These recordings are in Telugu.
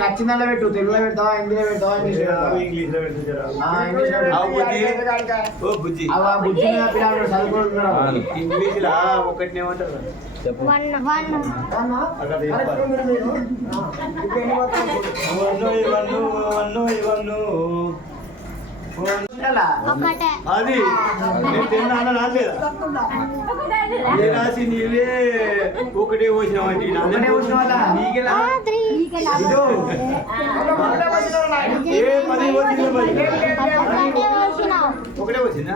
నచ్చిందల్లా పెట్టు తెలుగులో పెడతావా హిందీలో పెడతావా ఇంగ్లీష్ పిల్లలు చదువుకుంటున్నారు ఇంగ్లీష్ లా ఒకటి ఏమంటారు అది తిన్నా రాసి నీవే ఒకటే వచ్చినావంటి ఒకటే వచ్చిందా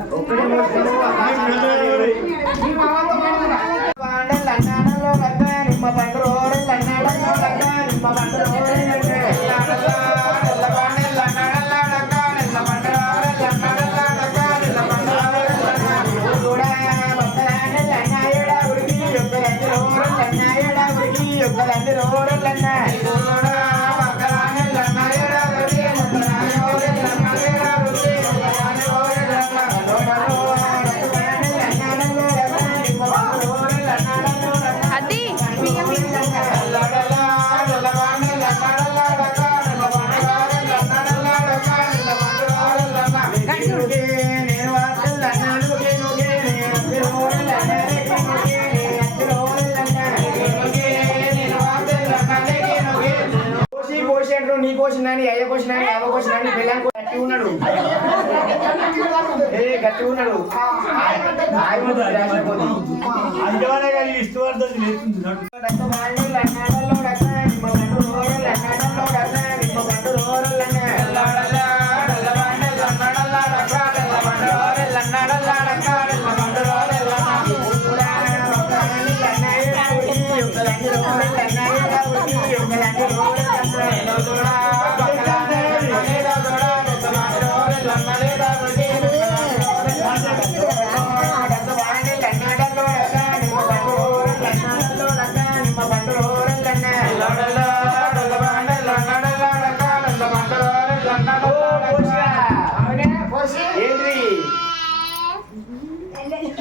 నీ కోసినాని అయ్య కోసినాని అవ కోసినాని పిల్లలు గట్టి ఉన్నాడు గట్టి ఉన్నాడు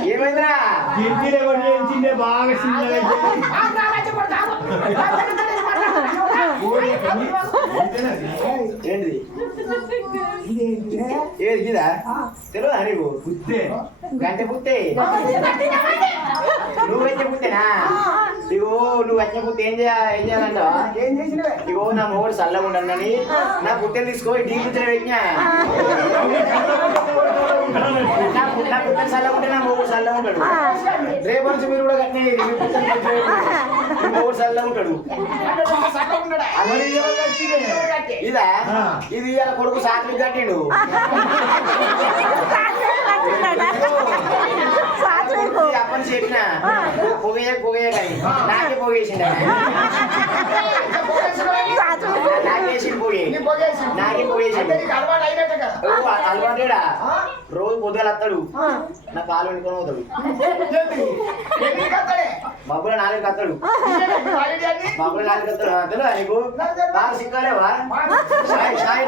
ఏమైందిరా బాగా ఏంటిది ఏది గిదా తెలియదా నీకు పుత్తే గంట పుత్తే నువ్వు వచ్చే పుత్తేనా ఇగో నువ్వు వచ్చే పుత్తే ఏం చేయాలంట ఇగో నా మొగుడు చల్లగా ఉండని నా పుత్తెలు తీసుకో డీ పుత్తిన పెట్టినా నా పుత్తలు చల్లగా ఉంటే నా మొగుడు చల్లగా ఉంటాడు రేపు నుంచి మీరు కూడా కట్టిన మొగుడు చల్లగా ఉంటాడు ఇదా ఇది ఇలా కొడుకు సాత్విక్ కట్టిండు అప్పని చెప్పిన పొగయ్య కానీ నాకే పొగేసిండ నాకేసిండు నాకే పొగేసిండు అలవాటేడా రోజు పొద్దుగా వస్తాడు నా పాలు వండుకొని పోతాడు మబ్బుల 4 కత్తాడు మబ్బుల 4 కత్తాడు తెలుసా నీకు పాలు సిక్కలేవా షాయి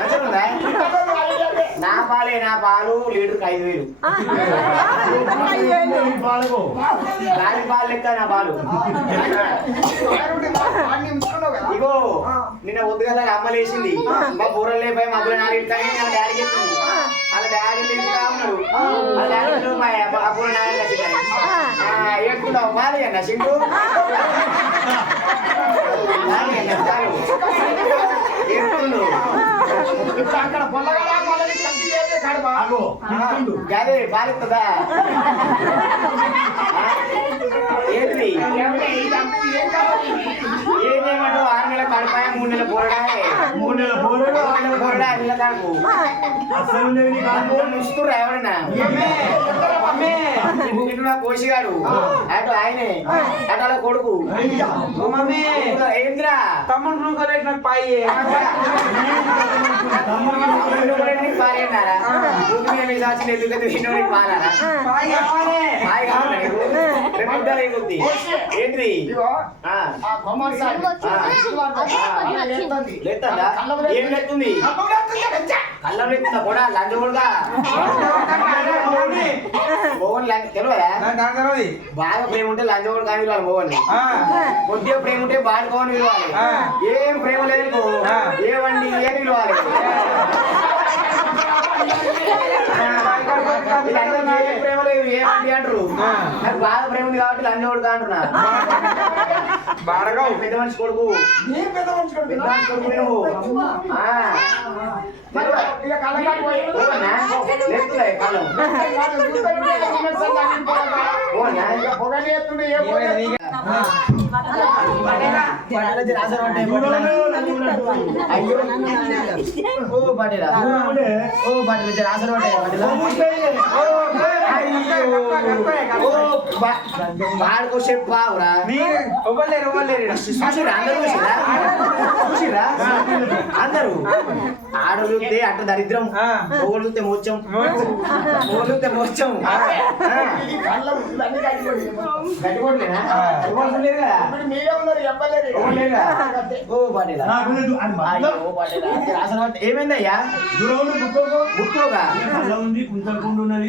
మంచిగా నా పాలు లీటర్కి 5,000 దాని పాలు లెక్క నా పాలు ఇగో నిన్న పొద్దుగల అమ్మలేసింది మా బూరలు లేపాయి మబ్బుల 4 ఇస్తాయి నా డాడీ చెప్పింది అలా డాడీ లేకుండా ఉన్నాడు అప్పుడు ఏడుకున్నావు మాది అన్న సింగు ఏడుకుండు అక్కడ పొల్లగడ అదే బాగుతుందా ఏంటి ఏమేమంటావు 6 నెలల కడపాయ 3 నెలల పోరడా 3 నెలల పోరడా నెల కడుపు అసలు ఇస్తురా ఎవడన్నా ఇటు నా కోసిగాడు అటు ఆయనే అటు అలా కొడుకు ఏంద్రా తమ్ముడు పాయి ఏంటి ఏం లేస్తుంది కళ్ళం లేస్తుందా కూడా లంచ కూడా మోహన్ తెలియదా బాగా ప్రేమ ఉంటే లంచ కూడా కానీ విలువాలి మోహన్ కొద్దిగా ప్రేమ ఉంటే బాడుకోని విలువాలి ఏం ప్రేమ లేదు ఏమండి ఏది విలువాలి ప్రేమ లేదు ఏమండి అంటారు నాకు బాగా ప్రేమ ఉంది కాబట్టి లంచ కొడుకు అంటున్నా బాగా పెద్ద మనిషి కొడుకు పెద్ద మనిషి కొడుకు నువ్వు వాడుకో చెప్పు బావురా చూసిరా అందరూ ఆడ చూస్తే అట్ట దరిద్రం మొగలు చూస్తే మోచం మొగలు చూస్తే మోచం గట్టిపోట్లేనా ఏమైందయ్యా ముట్టుకోగా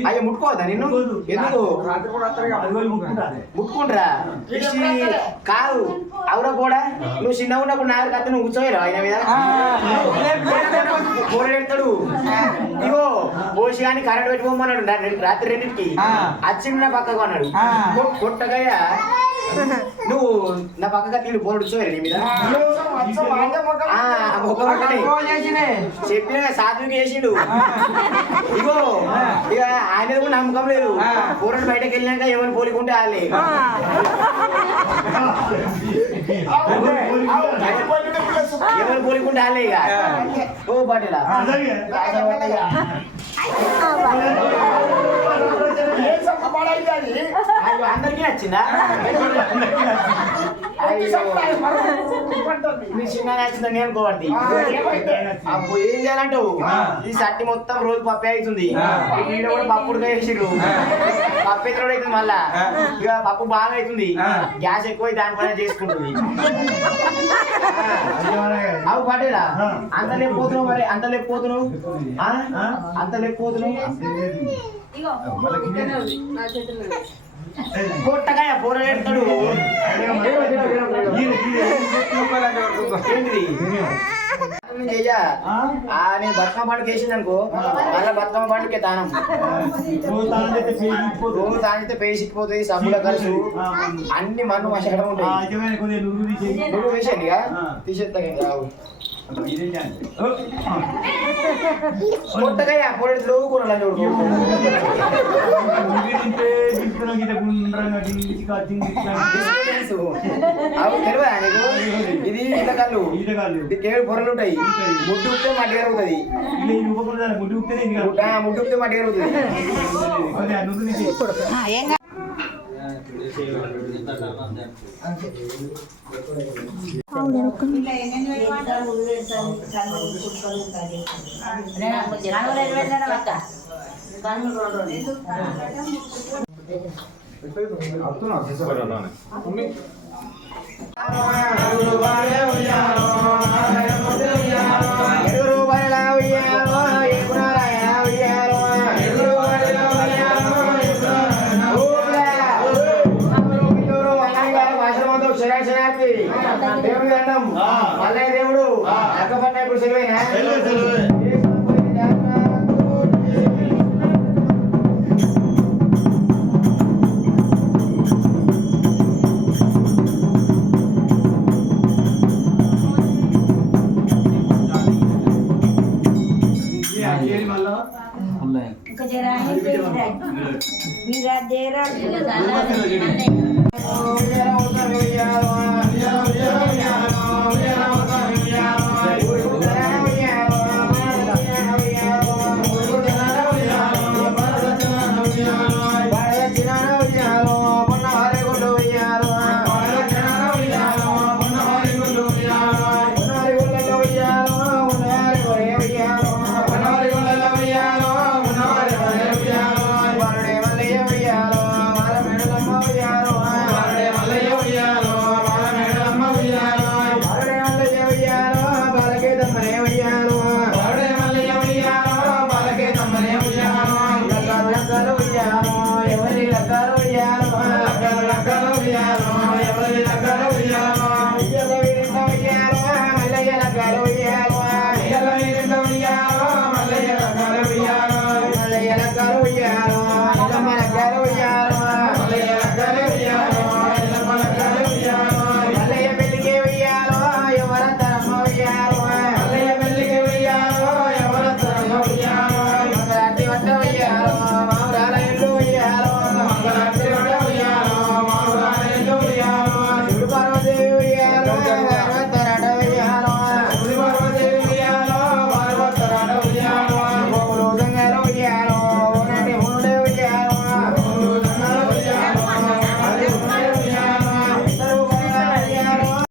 అయ్యా ముట్టుకోవద్దా నిన్ను ఎందుకు ముట్టుకుంటారా కాదు అవురా కూడా నువ్వు చిన్నగా ఉన్నప్పుడు నాకు కత్తి నువ్వు కూర్చోయరా ఆయన మీద పోరాడతాడు ఇగో పోసి కానీ కరెంట్ పెట్టుకోమన్నాడు రాత్రి 2కి వచ్చింది నా పక్కకు అన్నాడు కొట్టగా నువ్వు నా పక్కగా తీడు పోరాడు కూర్చోయరా నీ మీద చెప్పిన సాత్విక చేసిండు ఇగో ఇక ఆయన కూడా నమ్మకం లేదు పోరాడు బయటకు వెళ్ళినాక ఏమైనా పోలికుంటే వాళ్ళే ఎవరు పోలికుంటే వాళ్ళే ఇక ఓ పాటిలా అందరికీ నచ్చిందా మీ చిన్న నచ్చిందని అనుకోవద్ది అప్పుడు ఏం చేయాలంటావు ఈ సట్టి మొత్తం రోజు పప్పే అవుతుంది కూడా పప్పుడు వేసిరు పప్పు ఎత్తుడు అవుతుంది మళ్ళా ఇక పప్పు బాగా అవుతుంది గ్యాస్ ఎక్కువ దానిపైన చేసుకుంటుంది అవు పట్టేలా అంత లేకపోతున్నావు మరి అంత లేకపోతున్నావు అంత లేకపోతున్నావు కొట్టగా పోరాడతాడు నేను బతుకమ్మ పండుగ వేసింది అనుకో మళ్ళీ బతుకమ్మ పండుగ దానం రోజు తాగితే పేసిపోతాయి సబ్బుల ఖర్చు అన్ని మన్ను మసాలా ఉంటాయి నువ్వు వేసాను ఇక తీసేస్తా కొత్తగా పొరడు కూరలు తెలియదా నీకు ఇది ఈతకల్లు కేడు పొరలు ఉంటాయి ముడ్డుతే మట్టి కరుగుతుంది ముడ్డుతే మట్టి కరుగుతుంది దేవుడు అన్నం మల్లయ్య దేవుడు అక్కపన్న ఇప్పుడు సెలవేనా చేయరా గురుమూర్తిలో చూడు.